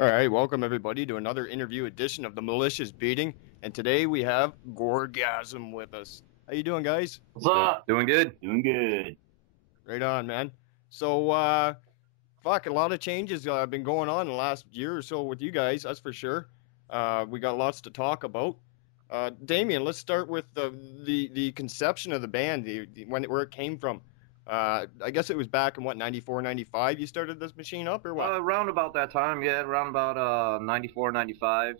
All right, welcome everybody to another interview edition of the Malicious Beating, and today we have Gorgasm with us. How you doing, guys? What's up? Doing good. Doing good. Right on, man. So, fuck, a lot of changes have been going on in the last year or so with you guys, that's for sure. We got lots to talk about. Damien, let's start with the conception of the band, where it came from. I guess it was back in, 94, 95 you started this machine up, or what? Around about that time, yeah, around about 94, 95.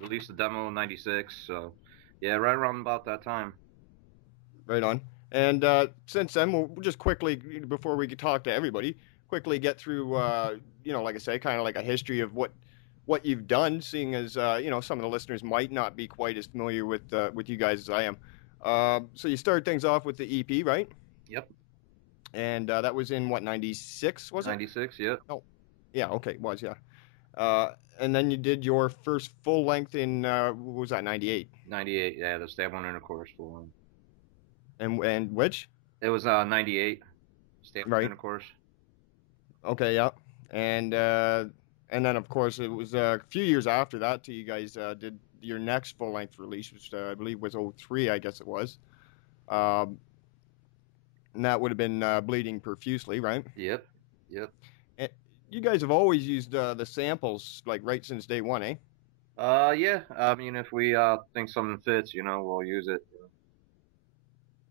Released the demo in 96, so yeah, right around about that time. Right on. And since then, we'll just quickly, before we could talk to everybody, quickly get through, like I say, kind of like a history of what you've done, seeing as, some of the listeners might not be quite as familiar with you guys as I am. So you started things off with the EP, right? Yep. And that was in, 96, was it? 96, yep. Oh, yeah, okay, it was, yeah. And then you did your first full length in, what was that, 98? 98, yeah, the Stab One Intercourse full one. And which? It was 98, Stab One Right. Intercourse. Okay, yeah. And then, of course, it was a few years after that till you guys did your next full-length release, which I believe was 03, I guess it was. And that would have been Bleeding Profusely, right? Yep. And you guys have always used the samples, like, right since day one, eh? Yeah, I mean, if we think something fits, we'll use it.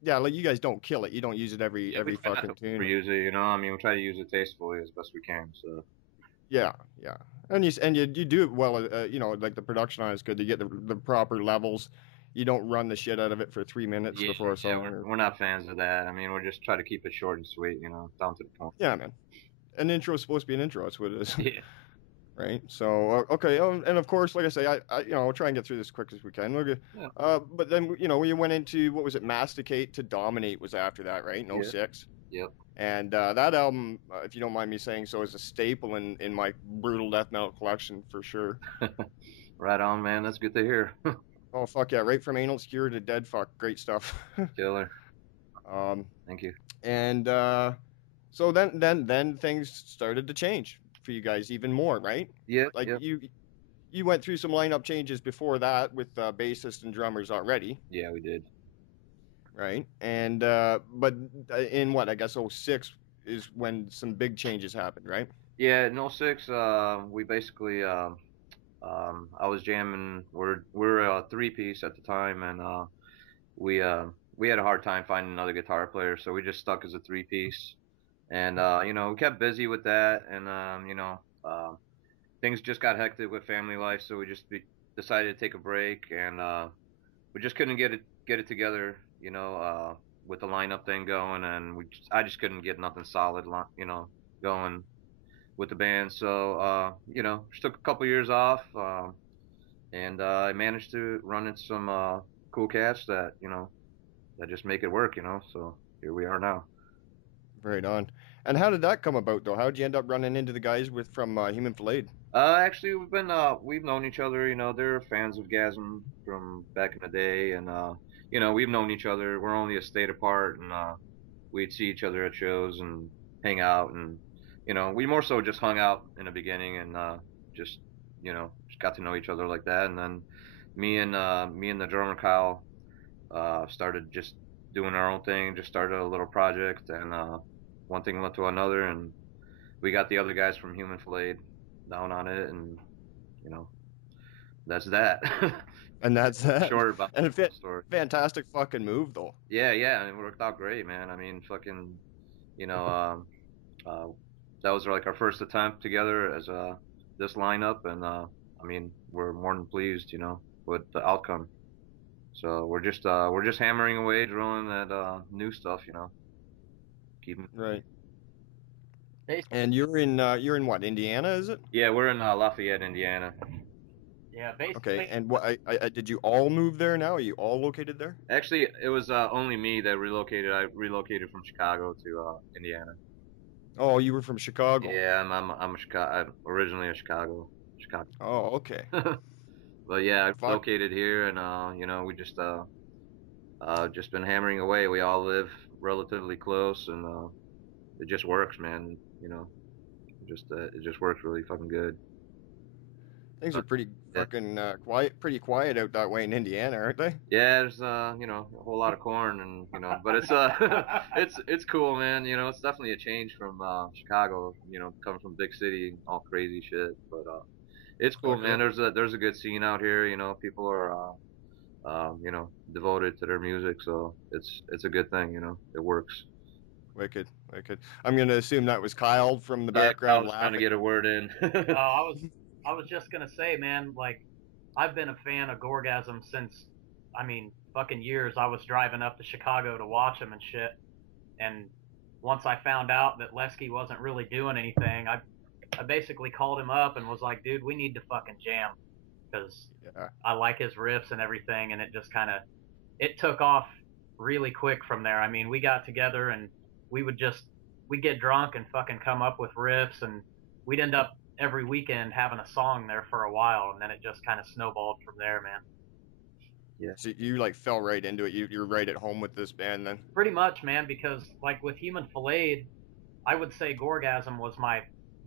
Yeah, like, you guys don't kill it. You don't use it every fucking tune. We use it, I mean, we try to use it tastefully as best we can, so. Yeah. And you do it well, like the production on it's good. You get the proper levels. You don't run the shit out of it for 3 minutes before a song. Yeah, we're not fans of that. I mean, we're just trying to keep it short and sweet, down to the point. Yeah, man. An intro is supposed to be an intro. That's what it is. Yeah. Right. So okay. And of course, like I say, I'll try and get through this as quick as we can. Okay. Yeah. But then we went into, what was it? Masticate to Dominate was after that, right? In 06. Yep. And that album, if you don't mind me saying so, is a staple in my brutal death metal collection for sure. Right on, man. That's good to hear. Oh, fuck yeah. Right from Anal Skewer to Dead Fuck. Great stuff. Killer. Thank you. And so then things started to change for you guys even more, right? Yeah. Like, yep. You went through some lineup changes before that with bassists and drummers already. Yeah, we did. Right. And but in I guess 06 is when some big changes happened, right? Yeah, in 06, we basically I was jamming. We're a three-piece at the time, and we had a hard time finding another guitar player, so we just stuck as a three-piece. And we kept busy with that, and things just got hectic with family life, so we just decided to take a break, and we just couldn't get it together, with the lineup thing going, and I just couldn't get nothing solid, going with the band. So just took a couple years off, and I managed to run into some cool cats that that just make it work, So here we are now. Right on. And how did that come about, though? How did you end up running into the guys from Human Flayed? Actually, we've known each other. They're fans of Gasm from back in the day, and we've known each other. We're only a state apart, and we'd see each other at shows and hang out, and we more so just hung out in the beginning, and just got to know each other like that. And then me and the drummer Kyle started just doing our own thing. Just started a little project, and one thing led to another, and we got the other guys from Human Flayed down on it, and that's that. And that's that. Short about and the story. Fantastic fucking move, though. Yeah, it worked out great, man. I mean, fucking, that was like our first attempt together as this lineup, and I mean, we're more than pleased, with the outcome. So we're just hammering away, drilling that new stuff, keeping right. And you're in what, Indiana, is it? Yeah, we're in Lafayette, Indiana. Yeah, basically. Okay, and what did you all move there now? Are you all located there? Actually, it was only me that relocated. I relocated from Chicago to Indiana. Oh, you were from Chicago. Yeah, I'm originally a Chicago. Oh, okay. But yeah, I located here, and we just been hammering away. We all live relatively close, and it just works, man. It just works really fucking good. Things are pretty fucking pretty quiet out that way in Indiana, aren't they? Yeah, there's a whole lot of corn, and but it's it's cool, man. It's definitely a change from Chicago. Coming from big city and all crazy shit, but it's cool, man. There's a good scene out here. People are devoted to their music, so it's a good thing. It works. Wicked. I'm gonna assume that was Kyle from the background. I was trying to get a word in. I was just gonna say, man, like, I've been a fan of Gorgasm since, fucking years. I was driving up to Chicago to watch him and shit, and once I found out that Lesky wasn't really doing anything, I basically called him up and was like, dude, we need to fucking jam, because I like his riffs and everything, and it just kind of, it took off really quick from there. We got together and we'd get drunk and fucking come up with riffs, and we'd end up every weekend having a song there for a while, and then it just kind of snowballed from there, man. Yeah. So you like fell right into it. You're right at home with this band then? Pretty much, man, because like with Human Filleted, I would say Gorgasm was my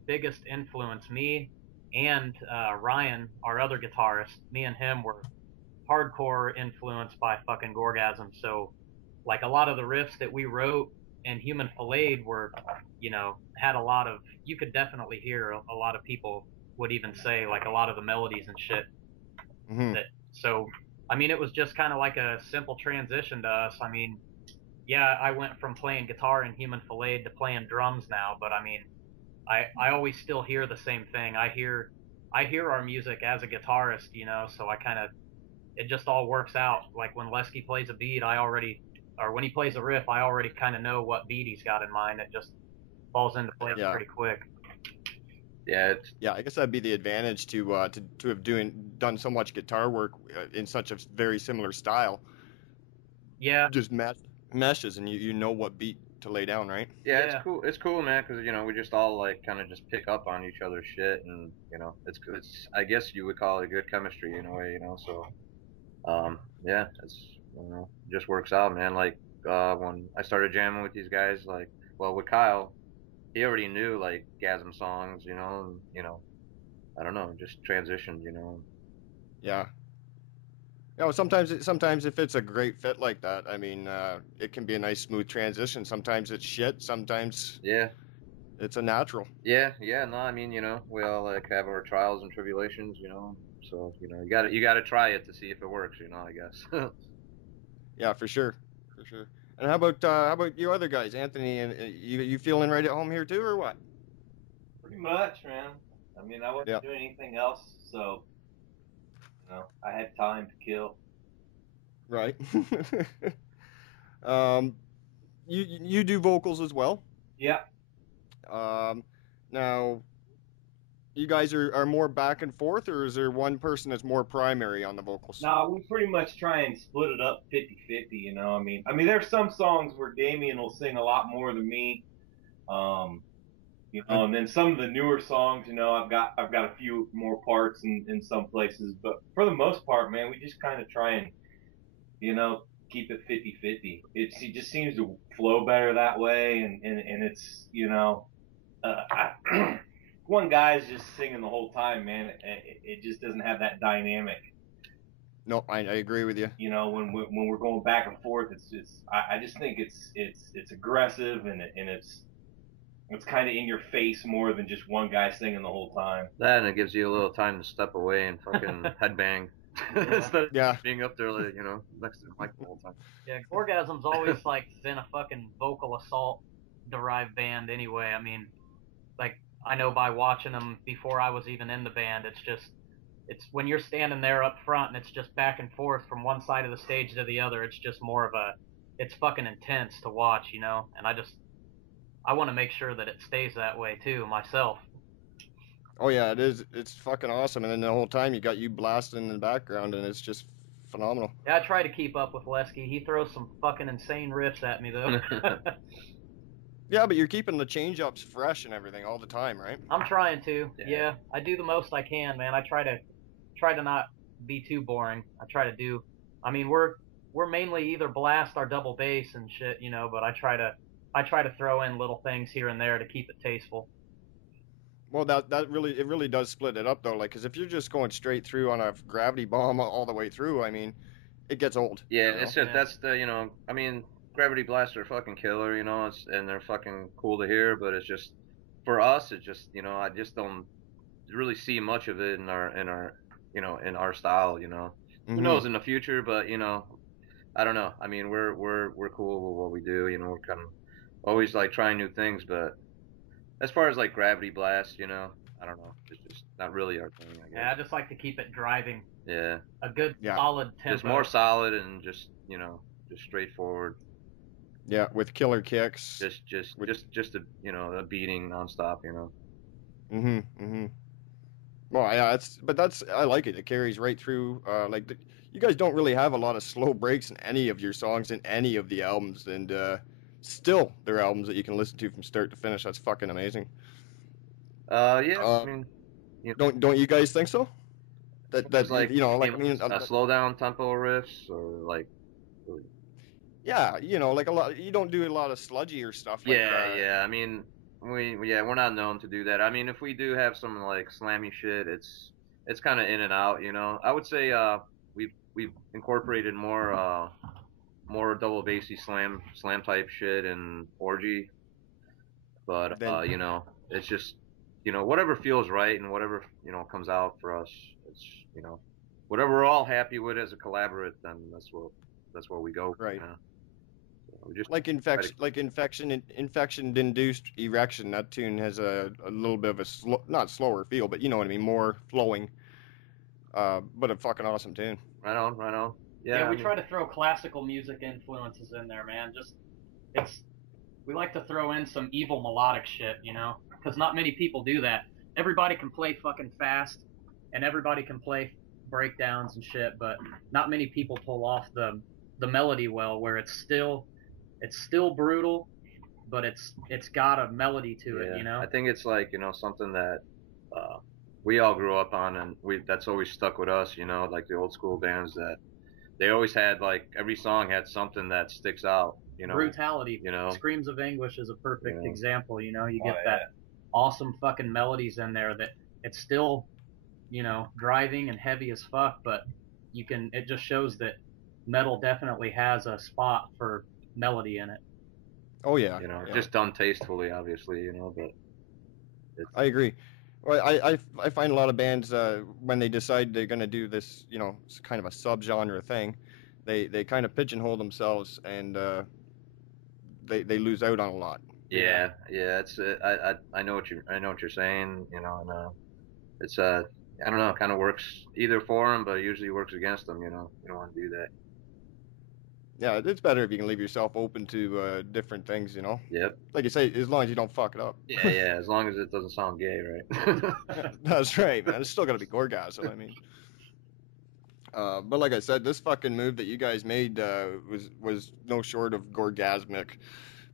biggest influence. Me and Ryan, our other guitarist, me and him were hardcore influenced by fucking Gorgasm. So like a lot of the riffs that we wrote and Human Filleted were, had a lot of, you could definitely hear a lot of people would even say like a lot of the melodies and shit. Mm-hmm. So, it was just kind of like a simple transition to us. Yeah, I went from playing guitar in Human Filleted to playing drums now, but I always still hear the same thing. I hear our music as a guitarist, so it just all works out. Like when Lesky plays a beat, when he plays a riff, I already kind of know what beat he's got in mind. It just falls into place pretty quick. Yeah, I guess that'd be the advantage to have done so much guitar work in such a very similar style. Yeah, just meshes, and you know what beat to lay down, right? Yeah, it's cool. It's cool, man, because we just all like kind of just pick up on each other's shit, and it's I guess you would call it good chemistry in a way, So, yeah, it's it just works out, man. Like when I started jamming with these guys, with Kyle, he already knew like Gasm songs, and I don't know, just transitioned, Yeah. Well, sometimes if it's a great fit like that, it can be a nice smooth transition. Sometimes it's shit. Sometimes it's a natural. Yeah. No, we all like have our trials and tribulations, So you got to try it to see if it works, I guess. Yeah, for sure. And how about you other guys, Anthony? And you feeling right at home here too, or what? Pretty much, man. I wasn't doing anything else, so I had time to kill. Right. You do vocals as well? Yeah. Now, you guys are more back and forth, or is there one person that's more primary on the vocals? No, we pretty much try and split it up 50-50, there's some songs where Damien will sing a lot more than me. And then some of the newer songs, I've got a few more parts in some places, but for the most part, man, we just kind of try and, keep it 50-50. It just seems to flow better that way, and it's, one guy's just singing the whole time, man. It just doesn't have that dynamic. No, I agree with you. When we're going back and forth, I just think it's aggressive, and it's kind of in your face more than just one guy singing the whole time. That, and it gives you a little time to step away and fucking headbang. Instead of being up there, like, next to the mic the whole time. Yeah, Gorgasm's always like been a fucking vocal assault derived band anyway. Like, I know by watching them before I was even in the band, it's when you're standing there up front and it's just back and forth from one side of the stage to the other, it's just more of it's fucking intense to watch, and I want to make sure that it stays that way too, myself. Oh yeah, it is. It's fucking awesome. And then the whole time you got you blasting in the background, and it's just phenomenal. Yeah, I try to keep up with Lesky. He throws some fucking insane riffs at me though. Yeah, but you're keeping the change-ups fresh and everything all the time, right? I'm trying to. Yeah, I do the most I can, man. I try to not be too boring. I try to do. We're mainly either blast or double bass and shit, but I try to throw in little things here and there to keep it tasteful. Well, that really does split it up though. Like, because if you're just going straight through on a gravity bomb all the way through, I mean, it gets old. Yeah, you know? it's just that's the I mean, gravity blasts are fucking killer, and they're fucking cool to hear, but it's just for us, it's just I just don't really see much of it in our style. Who knows in the future, but I don't know. I mean, we're cool with what we do. We're kind of always like trying new things, but as far as like gravity blast, I don't know. It's just not really our thing, I guess. Yeah, I just like to keep it driving. Yeah. A good solid tempo. Just more solid and just just straightforward. Yeah, with killer kicks. Just a beating nonstop. Well, yeah, I like it. It carries right through. You guys don't really have a lot of slow breaks in any of your songs in any of the albums, and still they're albums that you can listen to from start to finish. That's fucking amazing. Yeah. I mean, don't you guys think so? That's like slow down tempo riffs or like. Yeah, like a lot. You don't do a lot of sludgy or stuff. Yeah. I mean, we're not known to do that. I mean, if we do have some like slammy shit, it's kind of in and out. I would say we've incorporated more double bassy slam type shit and orgy, but it's just whatever feels right and whatever comes out for us. It's whatever we're all happy with as a collaborate, then that's where we go. Right. We just like infection-induced erection. That tune has a little bit of a not slower feel, but you know what I mean, more flowing. But a fucking awesome tune. Right on. Yeah, we try to throw classical music influences in there, man. We like to throw in some evil melodic shit, because not many people do that. Everybody can play fucking fast, and everybody can play breakdowns and shit, but not many people pull off the melody well, where it's still brutal, but it's got a melody to it, I think it's like something that we all grew up on, and that's always stuck with us, like the old school bands, that they always had, like, every song had something that sticks out, brutality. Screams of Anguish is a perfect example. You get that awesome fucking melodies in there that it's still driving and heavy as fuck, but it just shows that metal definitely has a spot for melody in it. Oh yeah. Just done tastefully, obviously, but I agree. Well, I find a lot of bands when they decide they're going to do this, it's kind of a subgenre thing, they kind of pigeonhole themselves, and they lose out on a lot. Yeah. It's I know what you're saying, and it's I don't know, it kind of works either for them, but it usually works against them. You don't want to do that. Yeah, it's better if you can leave yourself open to different things, Yep. Like you say, as long as you don't fuck it up. Yeah, as long as it doesn't sound gay, right? That's right, man. It's still got to be Gorgasm, I mean. But like I said, this fucking move that you guys made was no short of gorgasmic.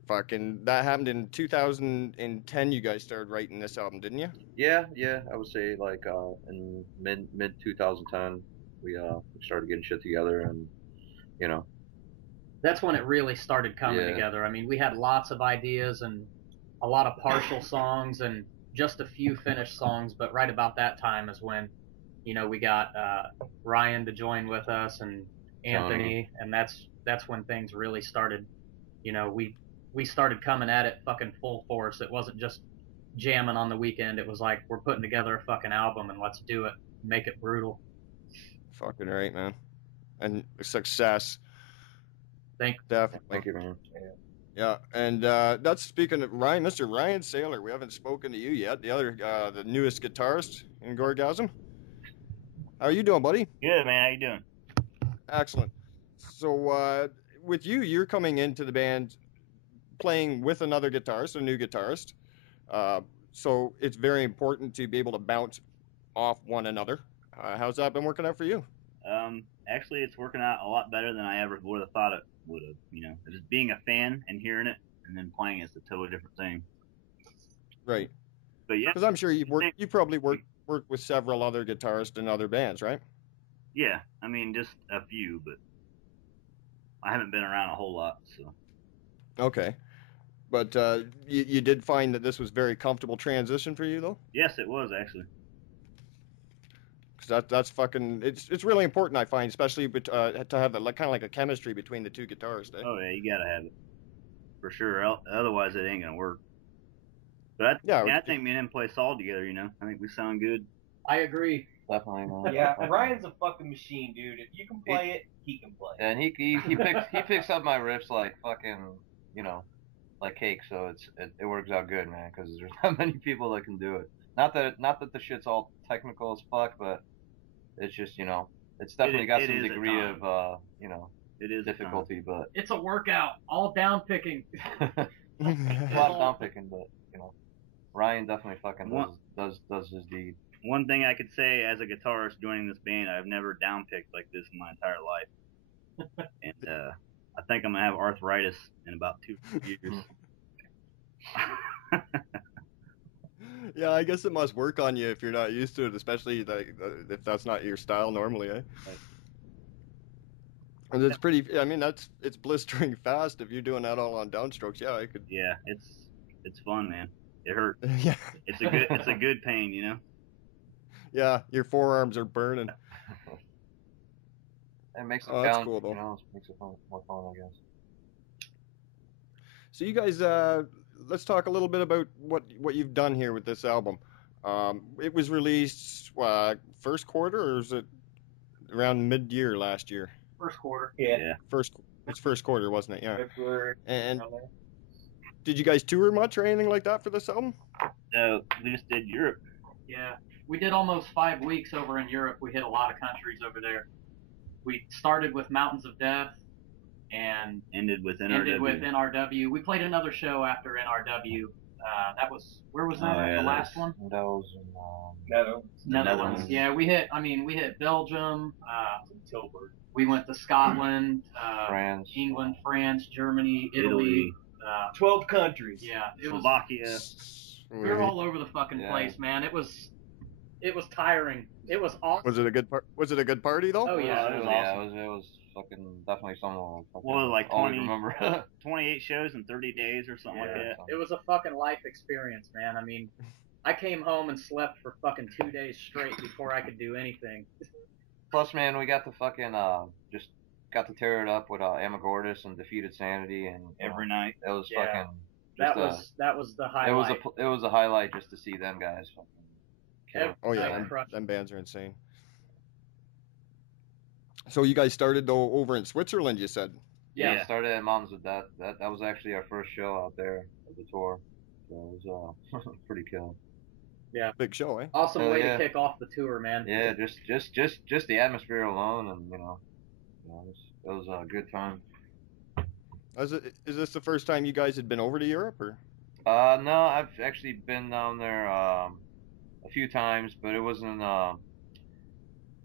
Fucking, that happened in 2010. You guys started writing this album, didn't you? Yeah. I would say like in mid 2010, we started getting shit together, and that's when it really started coming together. I mean, we had lots of ideas and a lot of partial songs and just a few finished songs, but right about that time is when, we got Ryan to join with us and Anthony, and that's when things really started. We started coming at it fucking full force. It wasn't just jamming on the weekend. It was like, we're putting together a fucking album and let's do it. Make it brutal. Fucking right, man. And success. Definitely. Thank you, man. Yeah, and that's speaking of Ryan, Mr. Ryan Saylor. We haven't spoken to you yet. The other, the newest guitarist in Gorgasm. How are you doing, buddy? Good, man. How you doing? Excellent. So, with you, you're coming into the band playing with another guitarist, a new guitarist. So it's very important to be able to bounce off one another. How's that been working out for you? Actually, it's working out a lot better than I ever would have thought it would have. Just being a fan and hearing it and then playing is a totally different thing. Right. But yeah, because I'm sure you probably worked with several other guitarists in other bands, right? Yeah, I mean just a few, but I haven't been around a whole lot. So. Okay. But you did find that this was very comfortable transition for you, though? Yes, it was actually. Because that's fucking... It's really important, I find, especially to have that kind of like a chemistry between the two guitarists, eh? Oh yeah, you gotta have it for sure. Otherwise, it ain't gonna work. But I think me and him play solid together. You know, I think we sound good. I agree. Definitely not. Yeah, Ryan's a fucking machine, dude. If you can play it, he can play it. And he picks up my riffs like fucking, you know, like cake. So it works out good, man. Because there's not many people that can do it. Not that the shit's all technical as fuck, but it's just, you know, it's definitely got some degree of you know, it is difficulty. But it's a workout. All down picking. a lot of down picking, but you know, Ryan definitely fucking does his deed. One thing I could say as a guitarist joining this band, I've never downpicked like this in my entire life. And I think I'm going to have arthritis in about 2 years. Yeah, I guess it must work on you if you're not used to it, especially like, if that's not your style normally, eh? Right. And it's pretty, I mean, it's blistering fast if you're doing that all on downstrokes. Yeah, I could. Yeah, it's fun, man. It hurt. Yeah. It's a good pain, you know? Yeah, your forearms are burning. It makes it that's cool, though. You know, it makes it more fun, I guess. So you guys, let's talk a little bit about what you've done here with this album. It was released first quarter, or is it around mid-year last year? First quarter. Yeah. It's first quarter, wasn't it? Yeah. February. And did you guys tour much or anything like that for this album? No, we just did Europe. Yeah. We did almost 5 weeks over in Europe. We hit a lot of countries over there. We started with Mountains of Death and ended with NRW. We played another show after NRW. Where was that? The last one? That was in Netherlands. Yeah, we hit Belgium, Tilburg. We went to Scotland, France, England, France, Germany, Italy. 12 countries. Yeah, Slovakia. We were all over the fucking place, man. It was tiring. It was awesome. Was it a good Was it a good party though? Oh yeah, it was awesome. It was fucking definitely something. Like 20, remember 28 shows in 30 days or something like that. It was a fucking life experience, man. I mean, I came home and slept for fucking 2 days straight before I could do anything. Plus, man, we got to fucking just got to tear it up with Amagordas and Defeated Sanity, and every night. It was fucking. That was the highlight. It was a highlight just to see them guys fucking. Oh yeah, them bands are insane. So you guys started though over in Switzerland, you said? Yeah, started at Mountains of Death. That was actually our first show out there at the tour. So it was pretty cool. Yeah, big show, eh? Awesome way to kick off the tour, man. Yeah, just the atmosphere alone, and it was a good time. Is this the first time you guys had been over to Europe, or? No, I've actually been down there a few times, but it wasn't.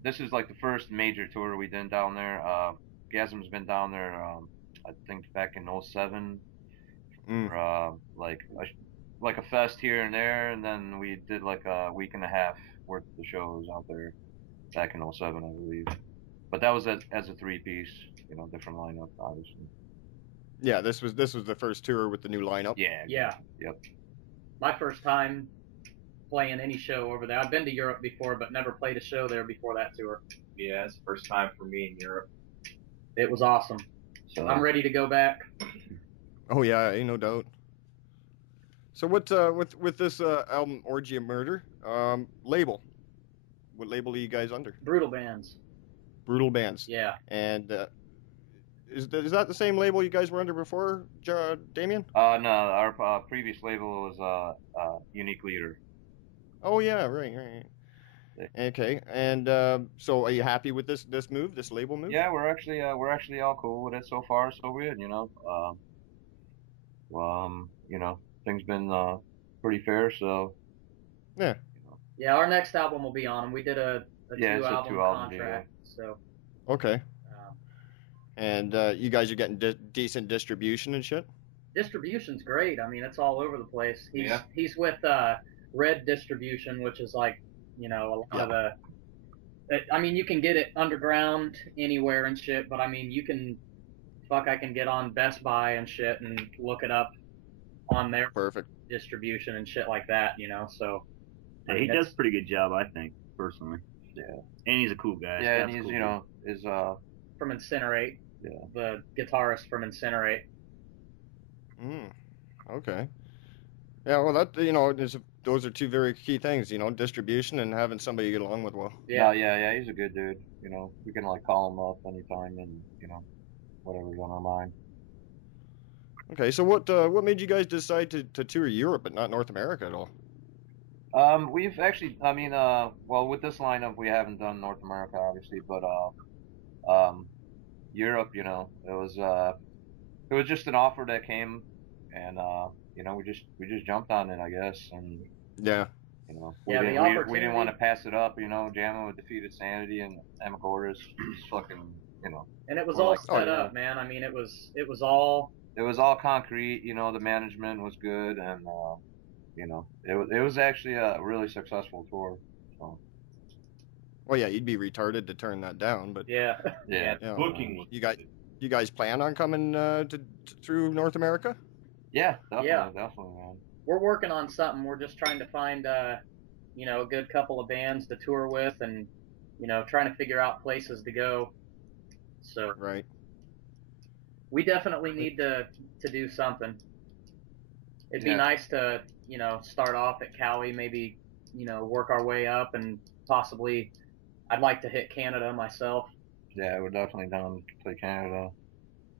This is like the first major tour we did down there. Gasm's been down there, I think back in 07 for like a fest here and there, and then we did like a week and a half worth of the shows out there back in 07, I believe. But that was as a 3-piece, different lineup, obviously. Yeah, this was the first tour with the new lineup. Yeah. Yeah. Yep. My first time playing any show over there. I've been to Europe before, but never played a show there before that tour. Yeah, it's the first time for me in Europe. It was awesome. So I'm ready to go back. Oh yeah, ain't no doubt. So what with this album Orgy of Murder label? What label are you guys under? Brutal Bands. Brutal Bands. Yeah. And is that the same label you guys were under before, Damien? No, our previous label was Unique Leader. Oh yeah, right. Okay, and so are you happy with this move, this label move? Yeah, we're actually all cool with it so far, so good. Things been pretty fair, so. Yeah. Yeah, our next album will be on them. We did a two-album contract, so. Okay. And you guys are getting decent distribution and shit? Distribution's great. I mean, it's all over the place. He's with Red Distribution, which is like, a lot of the... I mean, you can get it underground anywhere and shit, but I mean, I can get on Best Buy and shit and look it up on their Perfect. distribution and shit like that, So Yeah, he does a pretty good job, I think, personally. Yeah. And he's a cool guy. Yeah, and Scott's he's cool dude. is from Incinerate. Yeah. The guitarist from Incinerate. Okay. Yeah, well, that those are two very key things, distribution and having somebody you get along with well. Yeah. Yeah, he's a good dude. We can like call him up anytime and whatever's on our mind. Okay, so what made you guys decide to tour Europe but not North America at all? We've actually, well, with this lineup, we haven't done North America, obviously, but Europe, it was just an offer that came, and we just jumped on it, I guess, and yeah, we didn't want to pass it up, jamming with Defeated Sanity and Amagordas, just fucking, And it was all set up, man. I mean, it was all concrete, the management was good, and it was actually a really successful tour. So. Well, yeah, you'd be retarded to turn that down, but yeah. Booking. You guys plan on coming through North America? Yeah, definitely, man. We're working on something. We're just trying to find a good couple of bands to tour with, and trying to figure out places to go. So right. We definitely need to do something. It'd be nice to, start off at Cali, maybe, work our way up, and possibly I'd like to hit Canada myself. Yeah, we're definitely down to play Canada.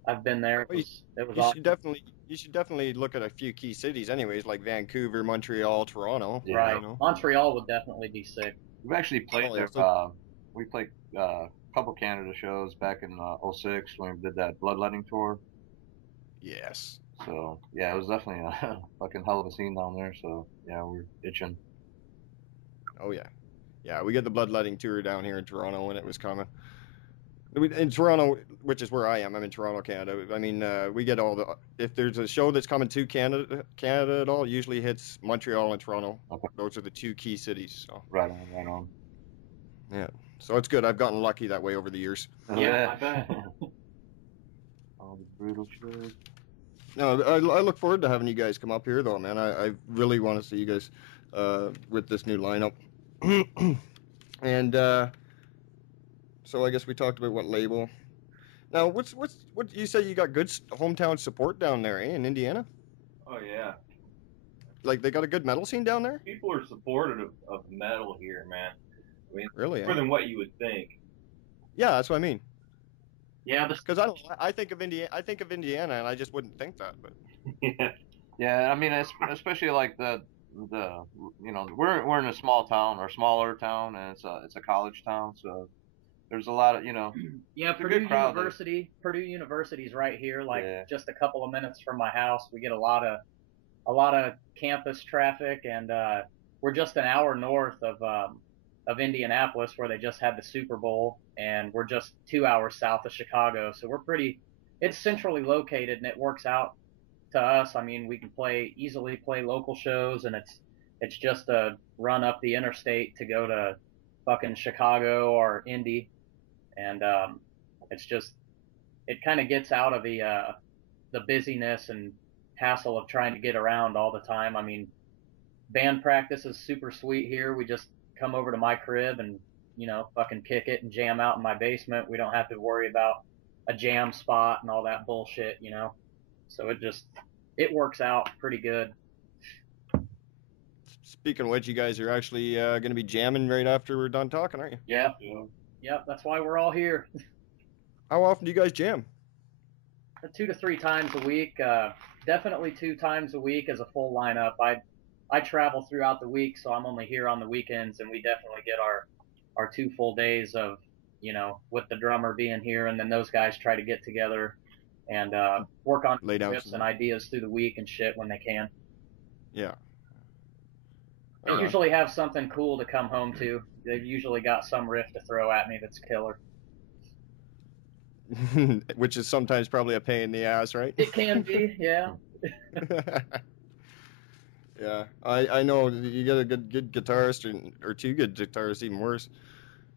I've been there. Well, it was you awesome. should definitely look at a few key cities anyways, like Vancouver, Montreal, Toronto. Yeah. Right. Montreal would definitely be sick. We've actually played there. We played a couple Canada shows back in 06 when we did that Bloodletting tour. Yes. So, yeah, it was definitely a fucking hell of a scene down there. So, yeah, we're itching. Oh, yeah. Yeah, we got the Bloodletting tour down here in Toronto when it was coming. In Toronto, which is where I am, I'm in Toronto, Canada. I mean, we get if there's a show that's coming to Canada at all, it usually hits Montreal and Toronto. Okay. Those are the two key cities. So. Right on. Yeah. So it's good. I've gotten lucky that way over the years. Yeah, I bet. All the brutal shit. No, I look forward to having you guys come up here, though, man. I really want to see you guys with this new lineup. And so I guess we talked about what label. Now, what you say you got good hometown support down there, in Indiana? Oh yeah. Like they got a good metal scene down there? People are supportive of metal here, man. I mean, really? More than what you would think. Yeah, that's what I mean. Yeah, because I think of Indiana, and I just wouldn't think that. But yeah, I mean, especially like the we're in a smaller town, and it's a college town, so there's a lot of Yeah, Purdue University's right here, just a couple of minutes from my house. We get a lot of campus traffic, and we're just an hour north of Indianapolis, where they just had the Super Bowl, and we're just 2 hours south of Chicago. So it's centrally located, and it works out to us. I mean, we can easily play local shows, and it's just a run up the interstate to go to fucking Chicago or Indy. And it kind of gets out of the busyness and hassle of trying to get around all the time. I mean, band practice is super sweet here. We just come over to my crib and, fucking kick it and jam out in my basement. We don't have to worry about a jam spot and all that bullshit, So it works out pretty good. Speaking of which, you guys are actually going to be jamming right after we're done talking, aren't you? Yeah. Yep, that's why we're all here. How often do you guys jam? 2 to 3 times a week. Definitely 2 times a week as a full lineup. I travel throughout the week, so I'm only here on the weekends, and we definitely get our 2 full days of, with the drummer being here, and then those guys try to get together and work on riffs and ideas through the week and shit when they can. Yeah. They usually have something cool to come home to. They've usually got some riff to throw at me that's killer. Which is sometimes probably a pain in the ass, right? It can be, yeah. Yeah, I know you get a good guitarist or 2 good guitarists, even worse.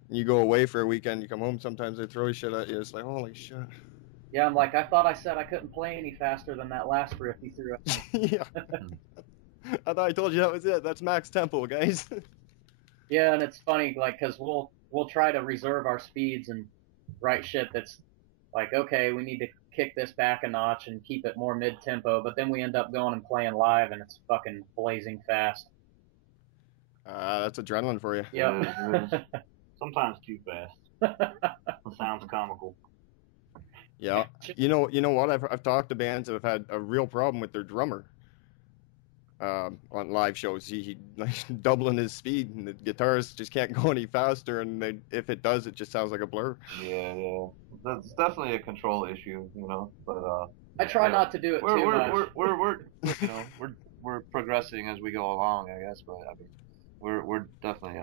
You go away for a weekend, you come home, sometimes they throw shit at you. It's like, holy shit. Yeah, I'm like, I thought I said I couldn't play any faster than that last riff he threw at me. Yeah. I thought I told you that was it. That's max tempo, guys. Yeah, and it's funny, like, because we'll try to reserve our speeds and write shit that's like, okay, we need to kick this back a notch and keep it more mid-tempo, but then we end up going and playing live, and it's fucking blazing fast. That's adrenaline for you. Yeah. Sometimes too fast. It sounds comical. Yeah. You know what? I've talked to bands that have had a real problem with their drummer. On live shows, he like doubling his speed, and the guitarist just can't go any faster. And if it does, it just sounds like a blur. Yeah. That's definitely a control issue, you know. But I try not to do it too much. We're progressing as we go along, I guess. But I mean, we're definitely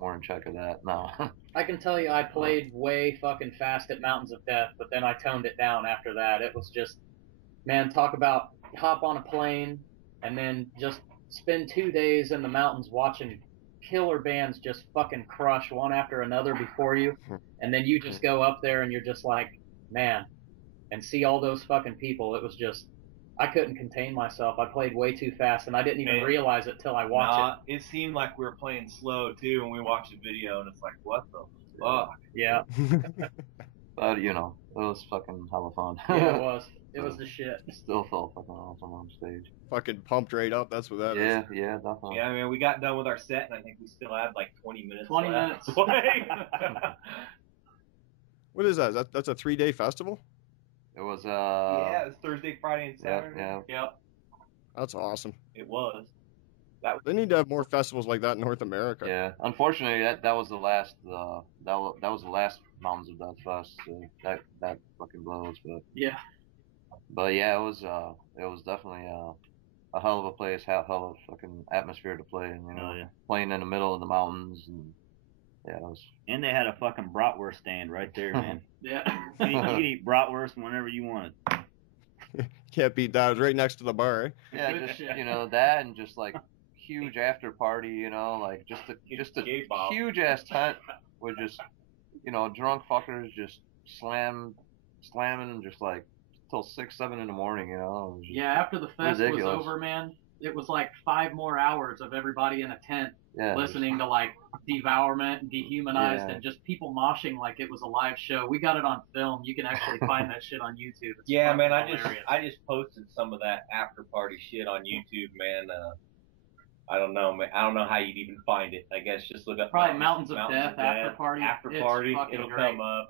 more in check of that now. I can tell you, I played way fucking fast at Mountains of Death, but then I toned it down after that. It was just, man, talk about hop on a plane and then just spend 2 days in the mountains watching killer bands just fucking crush one after another before you, and then you just go up there and you're just like, man, and see all those fucking people. It was just, I couldn't contain myself. I played way too fast, and I didn't even realize it till I watched it. It seemed like we were playing slow too when we watched the video, and it's like, what the fuck? Yeah. But you know, it was fucking hella fun. Yeah, it was. It was the shit. Still felt fucking awesome on stage. Fucking pumped right up. That's what that is. Yeah, definitely. Yeah, I mean, we got done with our set, and I think we still had like 20 minutes 20 left. minutes. What is that? That's a 3-day festival? It was yeah, it was Thursday, Friday, and Saturday. Yeah. Yep. That's awesome. It was. They need to have more festivals like that in North America. Yeah. Unfortunately, that was the last that was the last Mountains of Death Fest. So that fucking blows. But yeah, it was definitely a hell of a place, hell of a fucking atmosphere to play in. You know, playing in the middle of the mountains, and yeah, it was. And they had a fucking bratwurst stand right there, man. Yeah. You could eat bratwurst whenever you wanted. Can't beat that. It was right next to the bar, eh? Yeah, just you know that, and just like huge after party, you know, like just a huge ass tent with just, you know, drunk fuckers just slamming just like till 6, 7 in the morning, you know. Yeah, after the fest ridiculous. was over, man, it was like 5 more hours of everybody in a tent listening to like Devourment and Dehumanized and just people moshing like it was a live show. We got it on film. You can actually find that shit on YouTube. It's man, hilarious. I just posted some of that after party shit on YouTube, man. I don't know, man. I don't know how you'd even find it. I guess just look up probably Mountains of Death after party. It'll come up.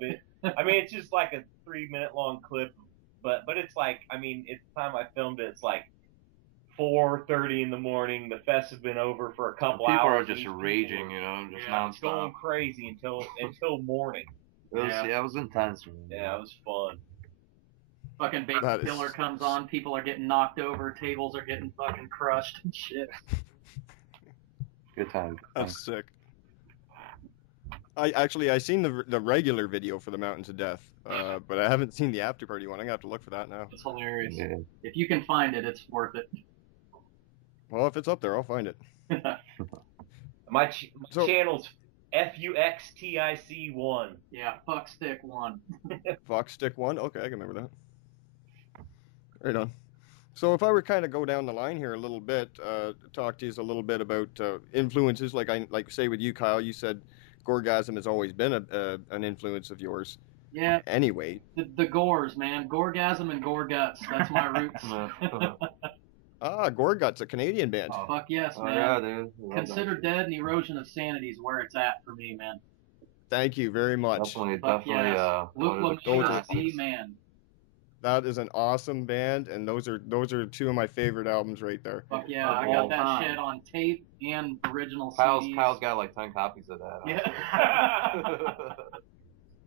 I mean, it's just like a 3-minute long clip, but it's like, I mean, at the time I filmed it, it's like 4:30 in the morning. The fest has been over for a couple hours. People are just raging, you know, just nonstop. Going crazy until morning. It was intense. Man. Yeah, it was fun. Fucking Bacon Killer comes on, people are getting knocked over, tables are getting fucking crushed and shit. Good time. That's sick. I seen the regular video for the Mountains of Death, but I haven't seen the after party one. I'm gonna have to look for that now. It's hilarious. Yeah. If you can find it, it's worth it. Well, if it's up there, I'll find it. My channel's FUXTIC1. Yeah, Fuckstick1. Fuckstick1? Okay, I can remember that. Right on. So if I were kind of go down the line here a little bit, talk to you a little bit about influences, like say with you, Kyle, you said Gorgasm has always been an influence of yours. Yeah. Anyway. The Gores, man. Gorgasm and Gorguts. That's my roots. Gorguts, a Canadian band. Oh, fuck yes, man. Yeah, dude. Consider Dead and Erosion of Sanity is where it's at for me, man. Thank you very much. Definitely. Yes. Luke Lemire, the man. That is an awesome band, and those are 2 of my favorite albums right there. Fuck yeah, I got that shit on tape and original CDs. Kyle's got like 10 copies of that. Yeah.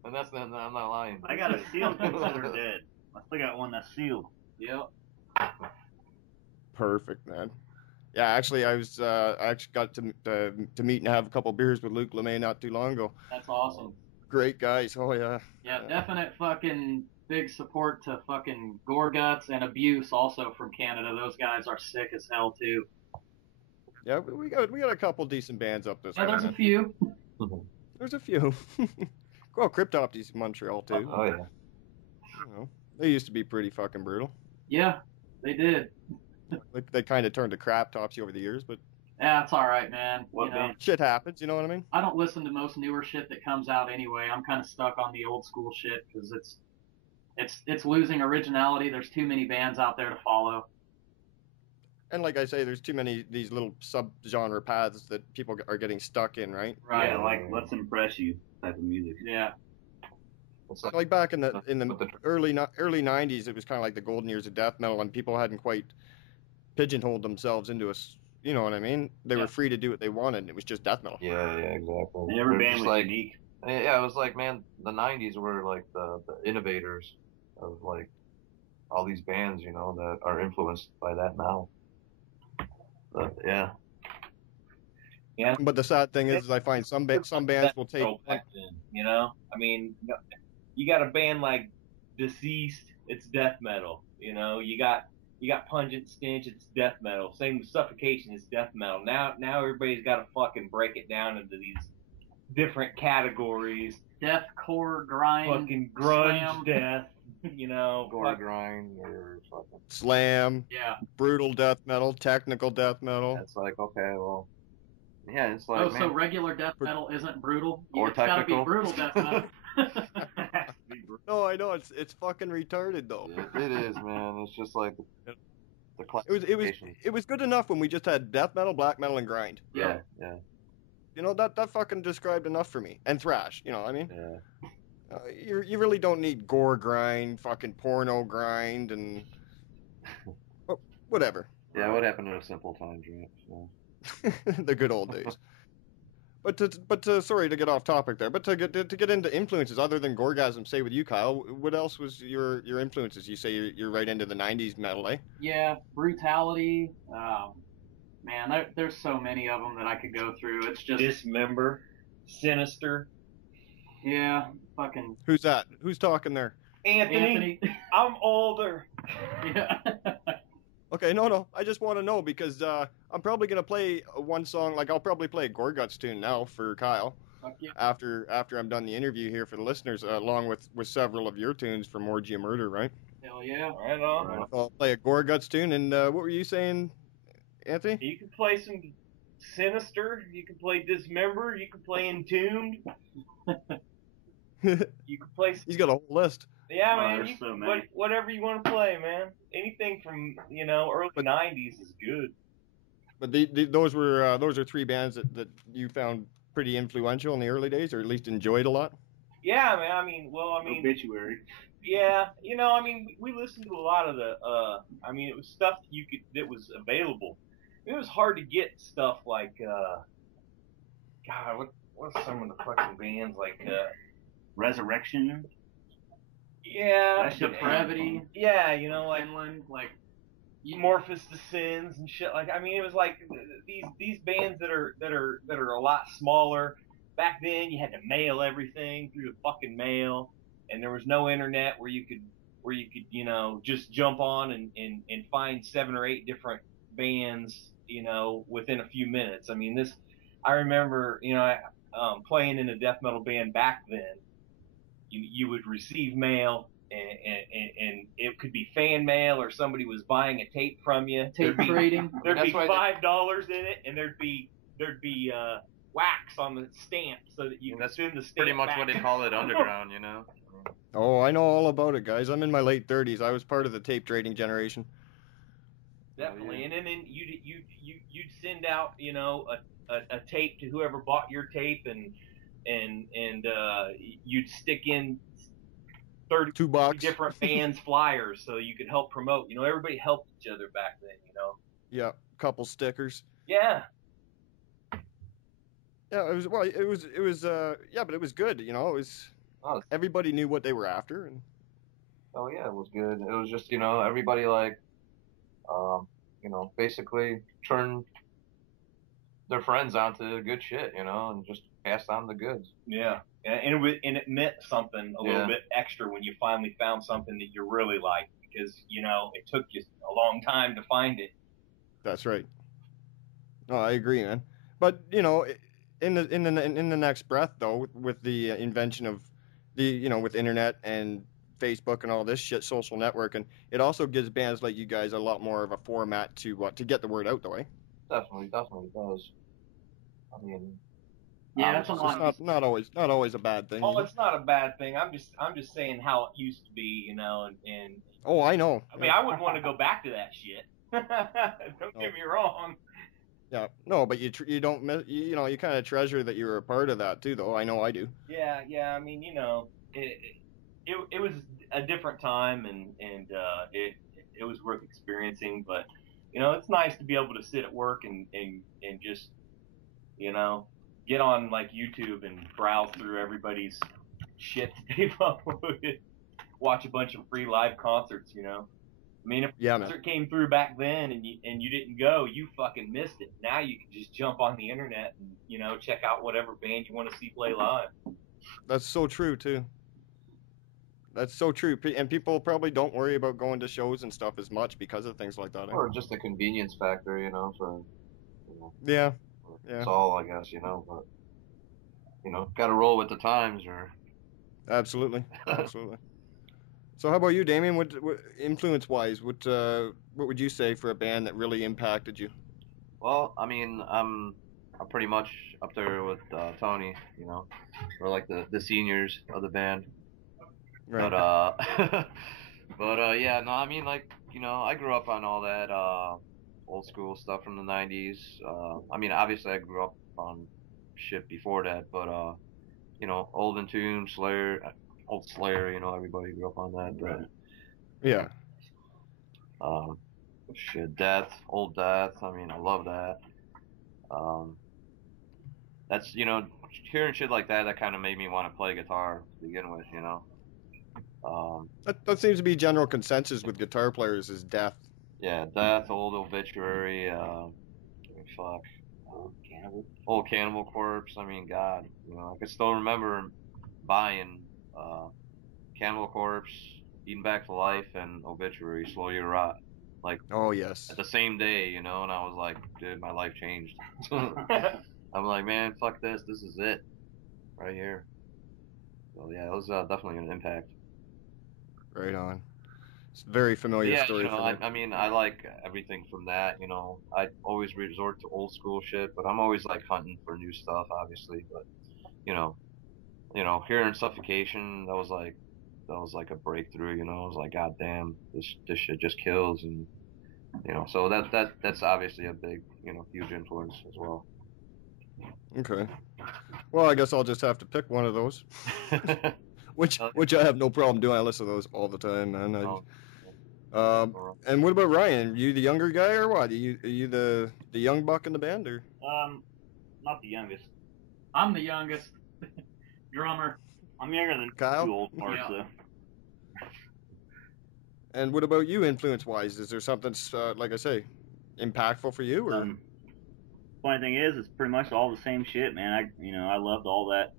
And I'm not lying. I got a sealed Consider Dead. I still got one that's sealed. Yep. Perfect, man. Yeah, actually, I actually got to meet and have a couple beers with Luke Lemay not too long ago. That's awesome. Great guys. Oh yeah. Yeah, definite fucking big support to fucking Gorguts and Abuse also from Canada. Those guys are sick as hell too. Yeah, we got a couple decent bands up this way. Yeah, there's a few. There's a few. Well, Cryptopsy's in Montreal too. Oh yeah. You know, they used to be pretty fucking brutal. Yeah, they did. Like they kind of turned to crap topsy over the years, but Yeah, it's all right, man. What band? shit happens. You know what I mean? I don't listen to most newer shit that comes out anyway. I'm kind of stuck on the old school shit because it's losing originality. There's too many bands out there to follow. And like I say, there's too many these little sub-genre paths that people are getting stuck in, right? Right. Yeah, like let's impress you type of music. Yeah. It's Like back in the with the- early 90s, it was kind of like the golden years of death metal, and people hadn't quite pigeonholed themselves into you know what I mean? They Yeah. were free to do what they wanted, and it was just death metal. yeah, exactly. And every They're band just was like, unique. yeah, it was like, man, the '90s were like the innovators of like all these bands, you know, that are influenced by that now. But yeah, But the sad thing is I find some bands will take. Back then, you know, I mean, you got a band like Deceased, it's death metal. You know, you got Pungent Stench, it's death metal. Same with Suffocation, it's death metal. Now everybody's got to fucking break it down into these different categories. Deathcore, grind, Fucking grunge slam. death, you know. gore grind or fucking. Slam, Yeah. brutal death metal, technical death metal. It's like, okay, well, yeah, it's like, Oh, man, so regular death metal isn't brutal? Or It's gotta be technical. brutal death metal. No, I know it's fucking retarded though. it is, man. It's just like the It classification. was good enough when we just had death metal, black metal, and grind. Yeah. You know that fucking described enough for me. And thrash. You know what I mean? Yeah. You really don't need gore grind, fucking porno grind, and whatever. Yeah, what happened to the simple times, right? So. The good old days. But sorry to get off topic there. But to get into influences other than Gorgasm, say with you, Kyle, what else was your influences? You say you're right into the '90s metal, eh? Yeah, brutality. Man, there's so many of them that I could go through. It's just Dismember, Sinister. yeah, fucking Who's that? Who's talking there? Anthony. I'm older. Yeah. Okay, no. I just want to know because I'm probably gonna play one song. Like I'll probably play a Gorguts tune now for Kyle Fuck yeah. after I'm done the interview here for the listeners, along with several of your tunes from Orgy of Murder, right? Hell yeah. Right on. So I'll play a Gorguts tune. And what were you saying, Anthony? You can play some Sinister. You can play Dismember. You can play Entombed. You can play. He's got a whole list. Yeah, Oh, man. there's so many. Whatever you want to play, man. Anything from early '90s is good. But those are three bands that you found pretty influential in the early days, or at least enjoyed a lot. Yeah, man. I mean, Obituary. yeah. We listened to a lot of the. It was stuff that was available. It was hard to get stuff like. God, what's some of the fucking bands like? Resurrection. Yeah. That shit- Depravity. Yeah, like Finland, like Morphous to Sins and shit. Like, I mean, it was like these bands that are a lot smaller. Back then, you had to mail everything through the fucking mail, and there was no internet where you could just jump on and find 7 or 8 different bands, within a few minutes. I mean, I remember, playing in a death metal band back then. You would receive mail, and it could be fan mail or somebody was buying a tape from you. tape trading. There'd be That's why $5 in it, and there'd be wax on the stamp so that you And could that's send the stamp Pretty much back. what they call it underground, you know. Oh, I know all about it, guys. I'm in my late 30s. I was part of the tape trading generation. Definitely, and then you'd send out a tape to whoever bought your tape, and you'd stick in 30 $2. different bands flyers so you could help promote. Everybody helped each other back then. Yeah, couple stickers. Yeah. Yeah, it was yeah, but it was good. It was Oh. everybody knew what they were after, and Oh yeah, it was good. It was just, everybody like, basically turned their friends onto good shit, and just passed on the goods. Yeah, and it meant something a little bit extra when you finally found something that you really liked, because it took you a long time to find it. that's right. No, I agree, man. But in the next breath, though, with the invention of with internet and Facebook and all this shit, social network, and it also gives bands like you guys a lot more of a format to get the word out, though, eh? Definitely does. I mean, Yeah, that's a It's lot. not always a bad thing. Oh, it's not a bad thing. I'm just saying how it used to be, you know, and Oh, I know. I mean, I wouldn't want to go back to that shit. Don't get me wrong. Yeah, no, but you don't miss, you know, you kind of treasure that you were a part of that too, though. I know I do. Yeah. I mean, you know, it was a different time, and it was worth experiencing. But you know, it's nice to be able to sit at work and just, you know, get on like YouTube and browse through everybody's shit that they've uploaded, watch a bunch of free live concerts, you know. I mean, if a concert came through back then and you didn't go, you fucking missed it. Now you can just jump on the internet and, you know, check out whatever band you want to see play live. That's so true too. That's so true, and people probably don't worry about going to shows and stuff as much because of things like that. or just the convenience factor, you know. For yeah. That's all, I guess, you know. But you know, got to roll with the times, or absolutely. So how about you, Damien? What influence-wise, what would you say for a band that really impacted you? Well, I mean, I'm pretty much up there with Tony. You know, we're like the seniors of the band. Right. But yeah, no, I mean, like, you know, I grew up on all that old school stuff from the '90s. I mean, obviously, I grew up on shit before that, but you know, Old Entomb, Slayer. Old Slayer, you know, everybody grew up on that. But, yeah. Shit, Death, Old Death. I mean, I love that. That's, you know, hearing shit like that kind of made me want to play guitar to begin with, you know. That seems to be general consensus with guitar players is Death. Yeah, Death, Old Obituary, Old Cannibal Corpse. I mean, God, you know, I can still remember buying Cannibal Corpse, Eating Back to Life, and Obituary, Slow You to Rot. Like, oh yes, at the same day, you know, and I was like, dude, my life changed. I'm like, man, fuck this. This is it, right here. So yeah, it was definitely an impact. Right on. It's a very familiar story. You know, I mean, I like everything from that. You know, I always resort to old school shit, but I'm always like hunting for new stuff, obviously. But you know, hearing Suffocation, that was like a breakthrough. You know, I was like, God damn, this shit just kills, and you know, so that's obviously a big, you know, huge influence as well. Okay. Well, I guess I'll just have to pick one of those. which I have no problem doing. I listen to those all the time, man. And what about Ryan? Are you the younger guy or what? Are you the young buck in the band, or? Not the youngest. I'm the youngest. Drummer. I'm younger than Kyle? two old parts, though. And what about you, influence-wise? Is there something, like I say, impactful for you, or? Funny thing is, it's pretty much all the same shit, man. I loved all that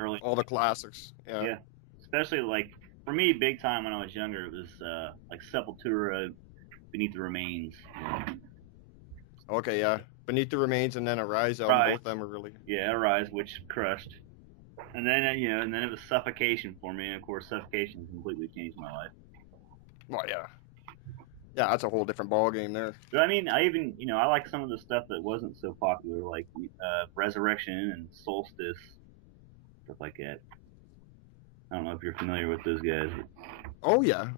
early. All the classics. Yeah. Especially like for me, big time when I was younger, it was like Sepultura, Beneath the Remains. You know. Okay, yeah. Beneath the Remains and then Arise album, both of them were really good. Yeah, Arise, which crushed. And then and then it was Suffocation for me, and of course Suffocation completely changed my life. Well, yeah. Yeah, that's a whole different ball game there. But I mean, I even, I like some of the stuff that wasn't so popular, like Resurrection and Solstice, stuff like that. I don't know if you're familiar with those guys. Oh yeah.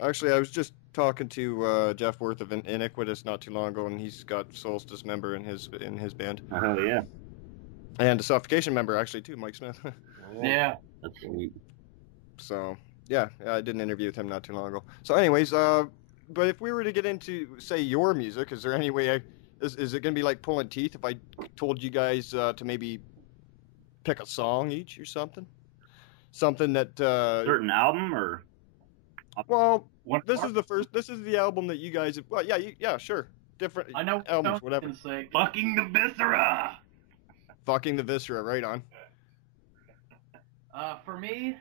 Actually, I was just talking to Jeff Worth of Iniquitous not too long ago, and he's got Solstice member in his band. Oh yeah. And a Suffocation member actually too, Mike Smith. Yeah. That's sweet. So yeah, I did an interview with him not too long ago. So anyways, but if we were to get into, say, your music, is there any way is it going to be like pulling teeth if I told you guys to maybe pick a song each or something? Something that... certain album, or... Well, this is the album that you guys... Well, yeah, sure. Different albums, whatever. Say. Fucking the Viscera! Fucking the Viscera, right on. For me...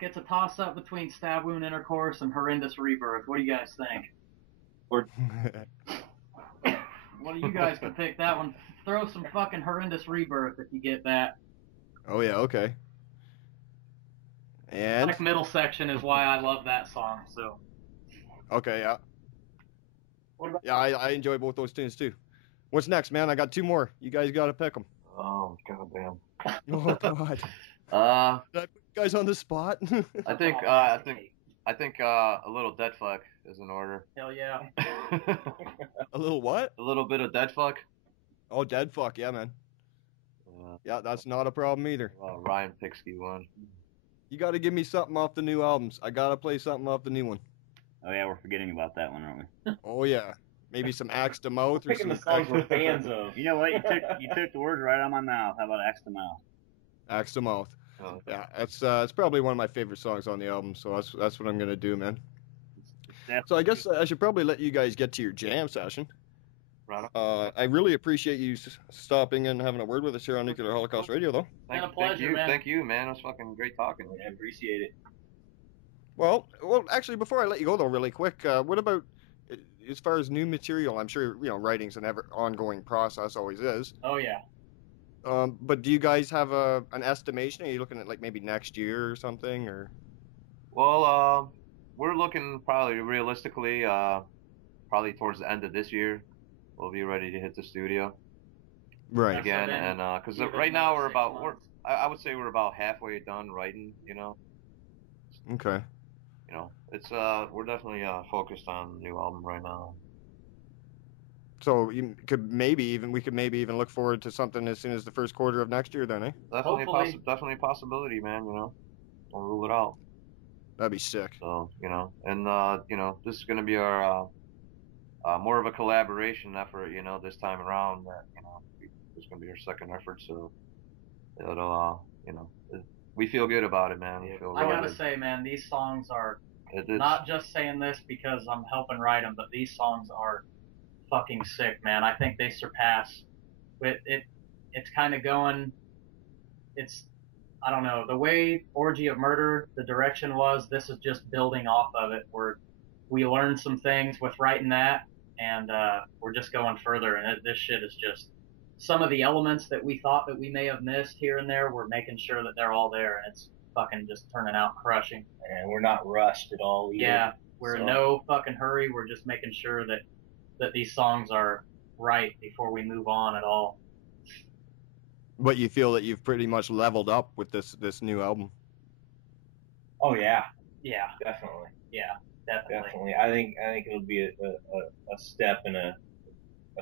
it's a toss-up between Stab Wound Intercourse and Horrendous Rebirth. What do you guys think? Or what do you guys can pick that one? Throw some fucking Horrendous Rebirth if you get that. Oh yeah, okay. And Like middle section is why I love that song. So. okay, yeah. What about? Yeah, I enjoy both those tunes too. What's next, man? I got 2 more. You guys got to pick them. Oh goddamn. Oh God. Uh, Did I put you guys on the spot? I think a little Dead Fuck is in order. Hell yeah. A little what? A little bit of Dead Fuck. Oh, Dead Fuck, yeah, man. Yeah, that's not a problem either. Ryan Pixky one. You got to give me something off the new albums. I got to play something off the new one. Oh yeah, we're forgetting about that one, aren't we? Oh yeah, maybe some Axe to Mouth or Picking some the songs we're fans of. You know what? You took the words right out of my mouth. How about Axe to Mouth? Axe to Mouth. Oh, Yeah, it's probably one of my favorite songs on the album. So that's what I'm gonna do, man. So I guess I should probably let you guys get to your jam session. Right. I really appreciate you stopping and having a word with us here on Nuclear Holocaust Radio, though. Been a pleasure, man. Thank you, man. It was fucking great talking. I appreciate it. Well, actually, before I let you go, though, really quick, what about as far as new material? I'm sure writing's an ever ongoing process, always is. Oh yeah. But do you guys have an estimation? Are you looking at like maybe next year or something, or? Well, we're looking probably realistically, probably towards the end of this year, we'll be ready to hit the studio Right. again, and because right now I would say we're about halfway done writing. Okay. It's we're definitely focused on the new album right now. So we could maybe even look forward to something as soon as the first quarter of next year, then, eh? Definitely a possibility, man. Don't rule it out. That'd be sick. So and this is gonna be our more of a collaboration effort. This time around that it's gonna be our second effort. So it'll we feel good about it, man. We feel I gotta say, man, these songs are not just saying this because I'm helping write them, but these songs are fucking sick, man. I think they surpass it's kind of going, I don't know, the way Orgy of Murder, the direction was, this is just building off of it, where we learned some things with writing that, and we're just going further, and this shit is just, some of the elements that we thought that we may have missed here and there, we're making sure that they're all there, and it's fucking just turning out crushing. And we're not rushed at all either. Yeah, we're in no fucking hurry, we're just making sure that these songs are right before we move on at all. But you feel that you've pretty much leveled up with this new album? Oh yeah. Yeah. Definitely. Yeah, definitely. I think it'll be a step in a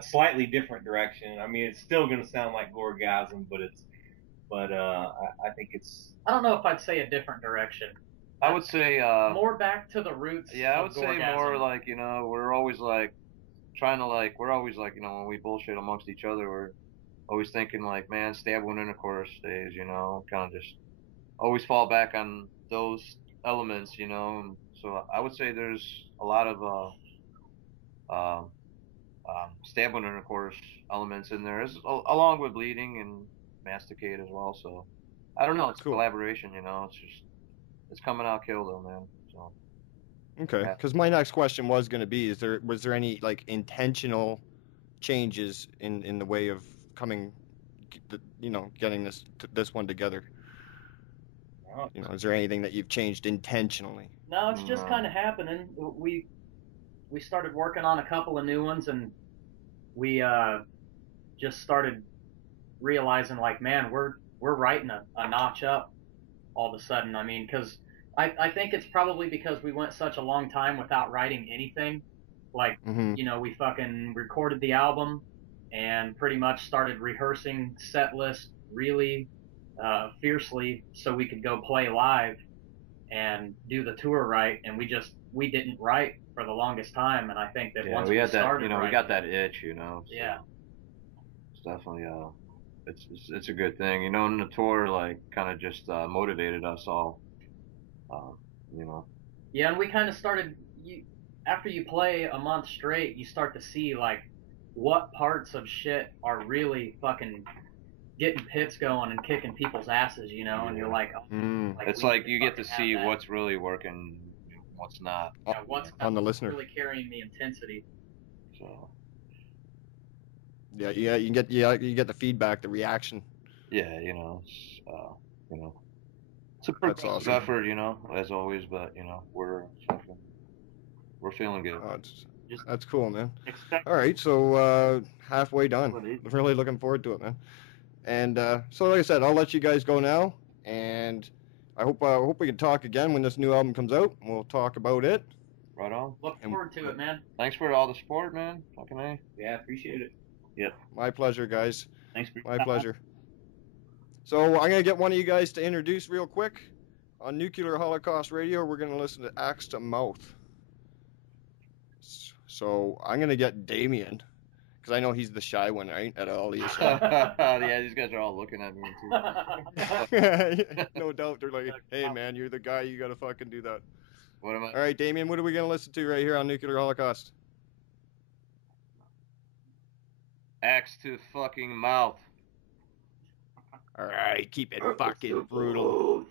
slightly different direction. I mean, it's still gonna sound like Gorgasm, but I think it's. I don't know if I'd say a different direction. I would say more back to the roots. Yeah, I would of say Gorgasm. more like we're always like trying to we're always like when we bullshit amongst each other, we're always thinking like, man, stab one in the chorus stays, kind of just always fall back on those elements, and so I would say there's a lot of stab one in the chorus elements in there, along with bleeding and masticate as well. So I don't know, it's cool. Collaboration, it's coming out kill though, man. So. Okay, because my next question was going to be: was there any like intentional changes in the way of getting this one together? Is there anything that you've changed intentionally? No, it's just kind of happening. We started working on a couple of new ones, and we just started realizing like, man, we're writing a notch up all of a sudden. I mean, because I think it's probably because we went such a long time without writing anything. Like, we fucking recorded the album and pretty much started rehearsing set list really fiercely so we could go play live and do the tour right. And we didn't write for the longest time. And I think that once we started writing, we got that itch, So yeah. It's definitely it's a good thing, and the tour like kind of just motivated us all. Yeah, and we kind of started. After you play a month straight, you start to see like what parts of shit are really fucking getting pits going and kicking people's asses, and you're like, it's like you get to see what's really working, what's not. Yeah, what's on the listener really carrying the intensity. So. Yeah, you get the feedback, the reaction. Yeah, It's a progressive effort, you know, as always, but you know, we're feeling good. That's cool, man. Expect All right, so halfway done. Really looking forward to it, man. And so, like I said, I'll let you guys go now, and I hope we can talk again when this new album comes out. And we'll talk about it. Right on. Look forward to it, man. Thanks for all the support, man. Fucking A. Yeah, appreciate it. Yep. My pleasure, guys. Thanks for My pleasure. So I'm going to get one of you guys to introduce real quick. On Nuclear Holocaust Radio, we're going to listen to Axe to Mouth. So I'm going to get Damien, because I know he's the shy one, right, out of all these. Yeah, these guys are all looking at me, too. No doubt. They're like, hey, man, you're the guy. You got to fucking do that. What am I? All right, Damien, what are we going to listen to right here on Nuclear Holocaust? Axe to fucking mouth. All right, keep it fucking brutal.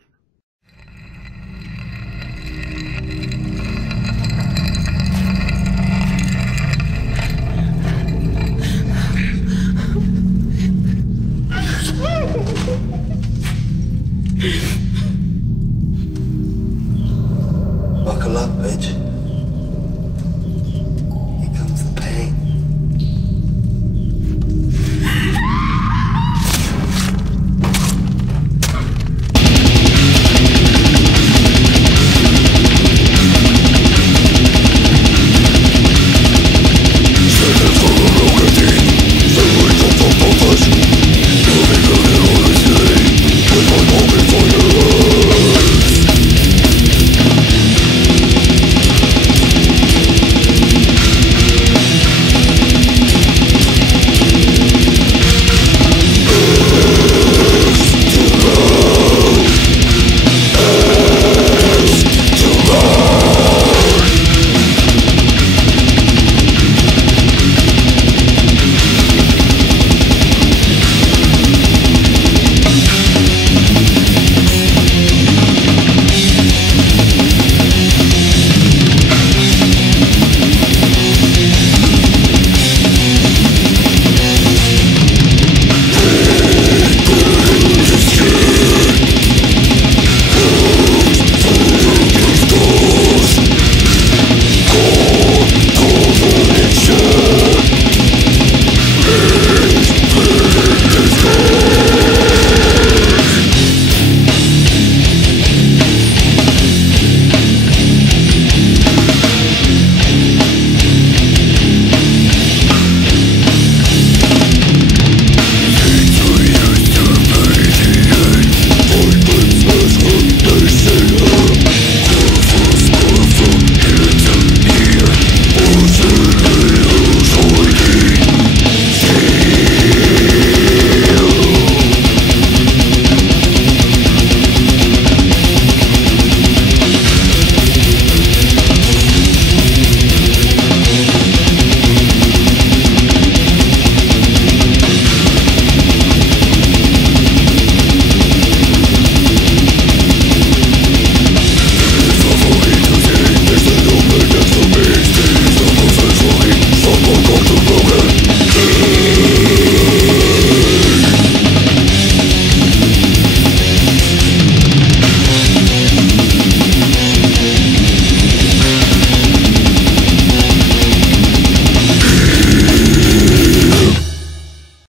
Woo!